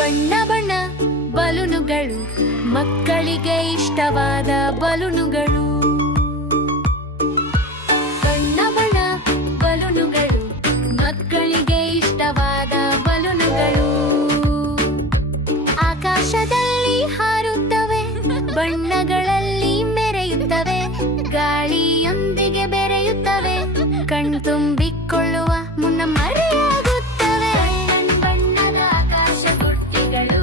ಬಣ್ಣ ಬಣ್ಣ ಬಲೂನುಗಳು ಮಕ್ಕಳಿಗೆ ಇಷ್ಟವಾದ ಬಲೂನುಗಳು. ಬಣ್ಣ ಬಣ್ಣ ಬಲೂನುಗಳು ಮಕ್ಕಳಿಗೆ ಇಷ್ಟವಾದ ಬಲೂನುಗಳು. ಆಕಾಶದಲ್ಲಿ ಹಾರುತ್ತವೆ, ಬಣ್ಣಗಳಲ್ಲಿ ಮೆರೆಯುತ್ತವೆ, ಗಾಳಿಯೊಂದಿಗೆ ಬೆರೆಯುತ್ತವೆ, ಕಣ್ತುಂಬಿಕೊಳ್ಳುವ ಮುನ್ನ ಮರೆಯಾಗುತ್ತವೆ. ಬಣ್ಣದ ಆಕಾಶ ಬುಟ್ಟಿಗಳು,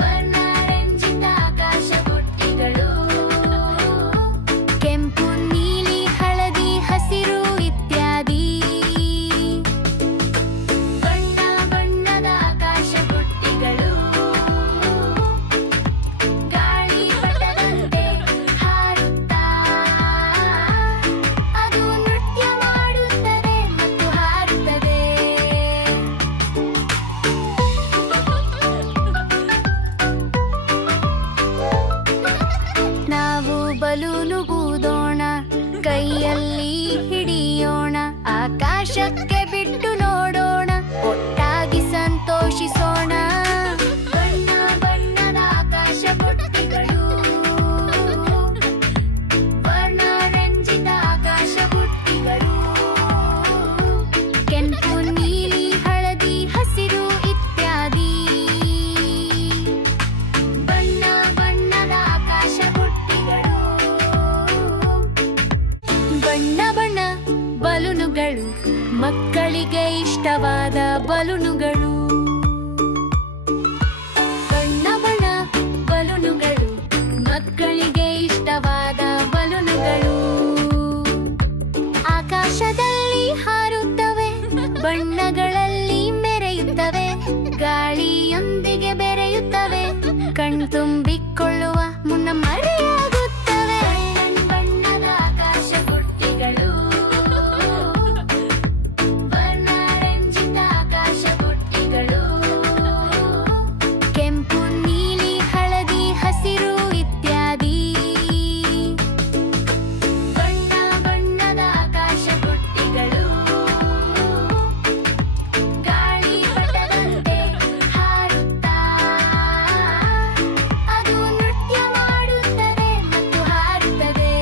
ವರ್ಣರಂಜಿತ ಆಕಾಶ ಬುಟ್ಟಿಗಳು, ಕೆಂಪು ನೀಲಿ ಹಳದಿ ಹಸಿರು ಇತ್ಯಾದಿ. ಬಣ್ಣ ಬಣ್ಣದ ಆಕಾಶ ಬುಟ್ಟಿಗಳು ಗಾಳಿ ಪಟದಂತೆ ಹಾರುತ್ತಾ ಅದು ನೃತ್ಯ ಮಾಡುತ್ತದೆ ಮತ್ತು ಹಾರುತ್ತದೆ. ನಾವು ಬಲೂನು ಊದೋಣ, ಕೈಯಲ್ಲಿ ಹಿಡಿಯೋಣ, ಆಕಾಶಕ್ಕೆ ಬಿಟ್ಟು ನೋಡೋಣ, ಒಟ್ಟಾಗಿ ಸಂತೋಷಿಸೋಣ. ಬಣ್ಣ ಬಣ್ಣದ ಆಕಾಶ ಬುಟ್ಟಿಗಳು, ವರ್ಣರಂಜಿತ ಆಕಾಶ ಬುಟ್ಟಿಗಳು, ಕೆಂಪು ನೀಲಿ ಹಳದಿ ಹಸಿರು ಇತ್ಯಾದಿ. ಬಣ್ಣ ಬಣ್ಣದ ಆಕಾಶ ಬುಟ್ಟಿಗಳು. ಬಣ್ಣ ಬಣ್ಣ ಬಲೂನುಗಳು ಮಕ್ಕಳಿಗೆ ಇಷ್ಟವಾದ ಬಲೂನುಗಳು. ಬಣ್ಣ ಬಣ್ಣ ಬಲೂನುಗಳು ಮಕ್ಕಳಿಗೆ ಇಷ್ಟವಾದ ಬಲೂನುಗಳು. ಆಕಾಶದಲ್ಲಿ ಹಾರುತ್ತವೆ, ಬಣ್ಣಗಳಲ್ಲಿ ಮೆರೆಯುತ್ತವೆ, ಗಾಳಿಯೊಂದಿಗೆ ಬೆರೆಯುತ್ತವೆ, ಕಣ್ತುಂಬಿಕೊಳ್ಳುವ ಮುನ್ನ ಮರೆಯಾಗುತ್ತವೆ. ಬಣ್ಣದ ಆಕಾಶ ಬುಟ್ಟಿಗಳು, ವರ್ಣರಂಜಿತ ಆಕಾಶ ಬುಟ್ಟಿಗಳು, ಕೆಂಪು ನೀಲಿ ಹಳದಿ ಹಸಿರು ಇತ್ಯಾದಿ. ಬಣ್ಣ ಬಣ್ಣದ ಆಕಾಶ ಬುಟ್ಟಿಗಳು ಗಾಳಿ ಪಟದಂತೆ ಹಾರುತ್ತಾ ಅದು ನೃತ್ಯ ಮಾಡುತ್ತದೆ ಮತ್ತು ಹಾರುತ್ತದೆ.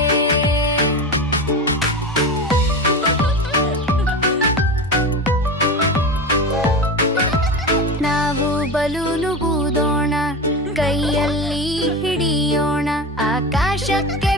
ನಾವು ಬಲೂನು ಊದೋಣ, ಕೈಯಲ್ಲಿ ಹಿಡಿಯೋಣ, ಆಕಾಶಕ್ಕೆ